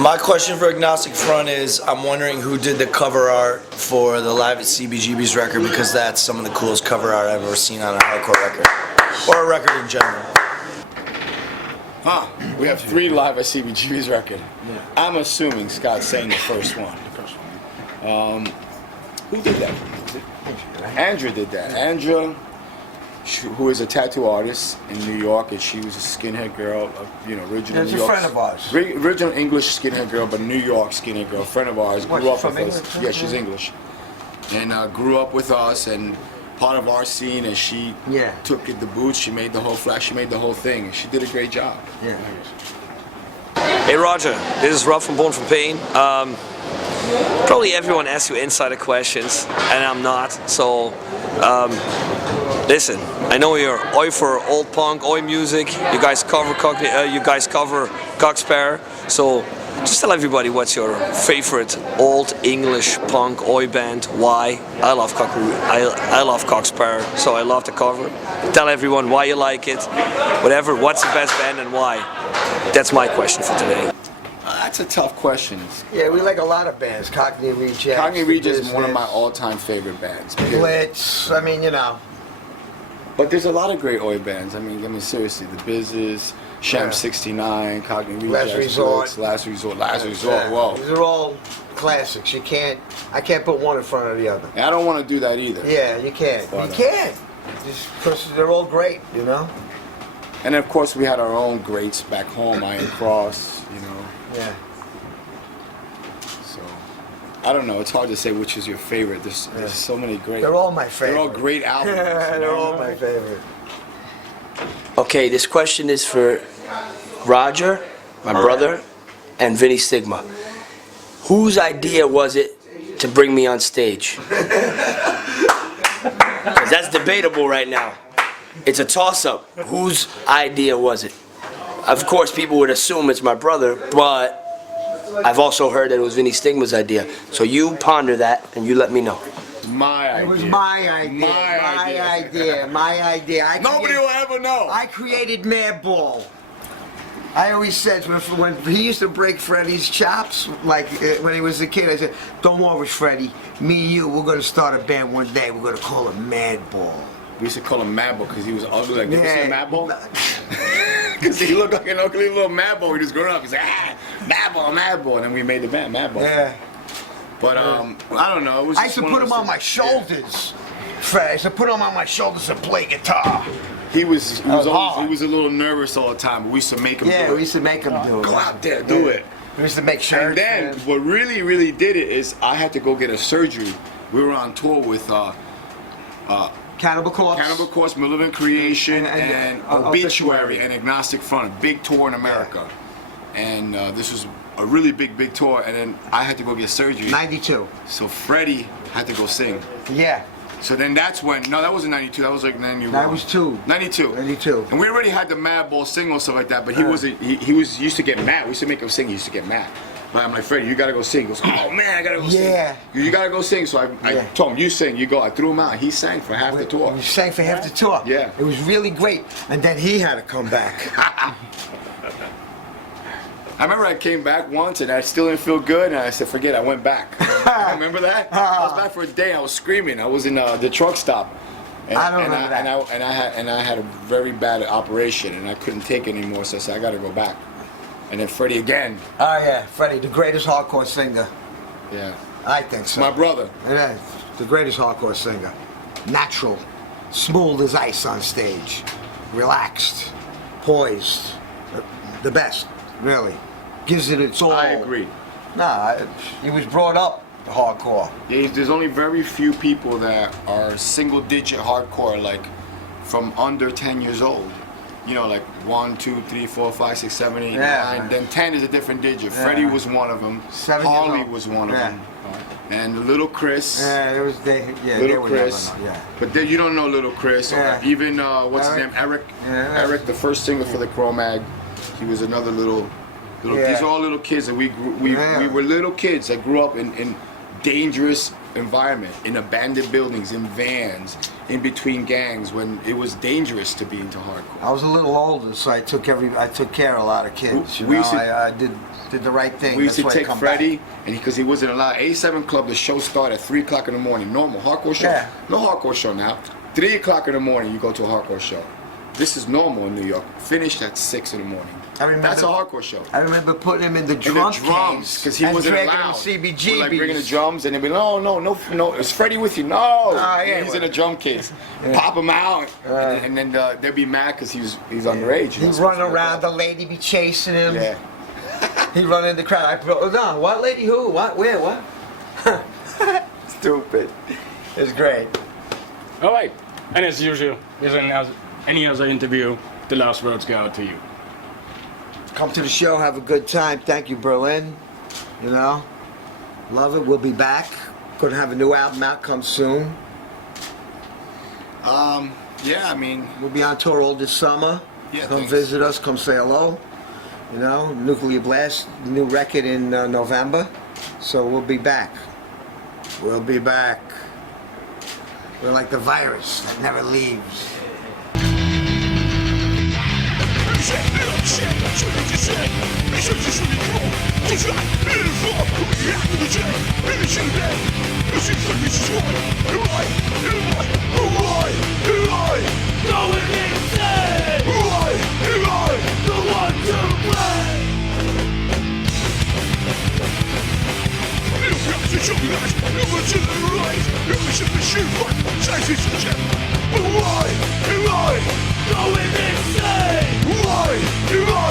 My question for Agnostic Front is, I'm wondering who did the cover art for the Live at CBGB's record, because that's some of the coolest cover art I've ever seen on a hardcore record, or a record in general. We have 3 Live at CBGB's record. Yeah. I'm assuming Scott's saying the first one. Who did that? Andrea did that. Andrea, who is a tattoo artist in New York, and she was a skinhead girl, original New York. She's a friend of ours. Original English skinhead girl, but New York skinhead girl, friend of ours. Grew up with us. Yeah, she's English, and grew up with us and part of our scene. And she took it the boots. She made the whole flash. She made the whole thing, and she did a great job. Yeah. Hey Roger, this is Rob from Born from Pain. Probably everyone asks you insider questions, and I'm not. So, listen. I know you're oi for old punk, oi music. You guys cover Cockspur. So, just tell everybody what's your favorite old English punk oi band. Why? I love Cockspur, so I love the cover. Tell everyone why you like it. Whatever. What's the best band and why? That's my question for today. That's a tough question. Yeah, we like a lot of bands. Cockney Rejects. Cockney Rejects is one of my all-time favorite bands. Blitz. I mean, But there's a lot of great oi bands. I mean, seriously, The Business, Sham 69, Cockney Rejects, Last Resort. Last Resort. Whoa. These are all classics. I can't put one in front of the other. And I don't want to do that either. Yeah, you can't. You can't. Just because they're all great, And of course, we had our own greats back home, Iron Cross, Yeah. So, I don't know. It's hard to say which is your favorite. There's so many great. They're all my favorite. They're all great albums. They're all my favorite. Okay, this question is for Roger, my brother, and Vinny Stigma. Whose idea was it to bring me on stage? 'Cause that's debatable right now. It's a toss-up. Whose idea was it? Of course, people would assume it's my brother, but I've also heard that it was Vinny Stigma's idea. So you ponder that and you let me know. My idea. It was my idea. My idea. Nobody will ever know. I created Madball. I always said when he used to break Freddie's chops, like when he was a kid, I said, "Don't worry, Freddie. Me and you, we're gonna start a band one day. We're gonna call it Madball." We used to call him Madball because he was ugly. Like, did you see Madball? Because he looked like an ugly little Madball. He was growing up. He's like, Madball. And then we made the band Madball. Yeah. But I don't know. It was I used to put him on my shoulders. Fred, I used to put him on my shoulders and play guitar. He was a little nervous all the time, but we used to make him do it. Yeah, we used to make him do it. Go out there, do it. We used to make shirts. And then what really did it is I had to go get a surgery. We were on tour with Cannibal Corpse, Militant Creation, and Obituary, and Agnostic Front, a big tour in America. And this was a really big tour, and then I had to go get surgery. 92. So Freddie had to go sing. Yeah. So then that's when, no, that wasn't 92, that was like 91. That was 92. 92. And we already had the Madball single and stuff like that, but he used to get mad. We used to make him sing, he used to get mad. But I'm like, Freddie, you gotta go sing. He goes, oh man, I gotta go sing. Yeah. You gotta go sing. So I told him, you sing, you go. I threw him out. He sang for half the tour. He sang for half the tour. Yeah. It was really great. And then he had to come back. I remember I came back once and I still didn't feel good, and I said, forget it, I went back. Remember that? I was back for a day. I was screaming. I was in the truck stop. And, I don't remember that. And I had a very bad operation, and I couldn't take it anymore. So I said, I got to go back. And then Freddie again. Oh yeah, Freddie, the greatest hardcore singer. Yeah. I think so. My brother. Yeah, the greatest hardcore singer. Natural, smooth as ice on stage, relaxed, poised, the best, really. Gives it its all. I agree. Nah, he was brought up hardcore. Yeah, there's only very few people that are single-digit hardcore, like from under 10 years old. You know, like 1, 2, 3, 4, 5, 6, 7, 8, 9. Then 10 is a different digit. Yeah. Freddie was one of them. Harley was one of them. And Little Chris. Yeah, it was Little Chris. Never know, yeah. But then you don't know Little Chris. Yeah. Or even what's his name, Eric. Yeah. Eric, the first singer for the Cro-Mag. He was another little. Yeah. These are all little kids, and we were little kids that grew up in dangerous environment, in abandoned buildings, in vans, in between gangs, when it was dangerous to be into hardcore. I was a little older, so I took care of a lot of kids. You We know, used to- I did the right thing. We used That's to why I take come Freddie, back. and because he wasn't allowed, 87 Club, the show started at 3 o'clock in the morning. Normal, hardcore show. Yeah. No hardcore show now. 3 o'clock in the morning, you go to a hardcore show. This is normal in New York. Finished at 6 in the morning. I remember- That's a hardcore show. I remember putting him in the And drum the drums, because he and wasn't dragging allowed. him We're CBGBs. like bringing the drums, and they'd be no, is Freddie with you? No, yeah, he's in a drum case. Pop him out, and then they'd be mad because he's underage. He'd run around, the lady be chasing him. Yeah. He'd run in the crowd. No, what lady? Who? What? Where? What? Stupid. It's great. All right. And as usual, as any other interview, the last words go out to you. Come to the show, have a good time. Thank you, Berlin. You know, love it. We'll be back. Gonna have a new album out, come soon. Yeah, I mean, We'll be on tour all this summer. Yeah, Come thanks. visit us. Come say hello. You know, Nuclear Blast, new record in November. So we'll be back. We'll be back. We're like the virus that never leaves. Going insane! Why?